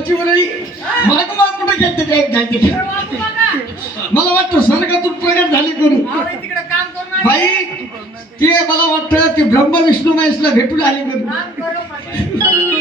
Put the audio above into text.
వచ్చి ఉన్నాయి మనకు మాకుండా గెద్దుటే గెద్దుటే మళ్ళీ పట్టు సనక తుట్టుగా తల్లికూరు పై తీ మళ్ళీ పట్ట బ్రహ్మ విష్ణు మహేశ్వర వెప్పుడు అలిగురు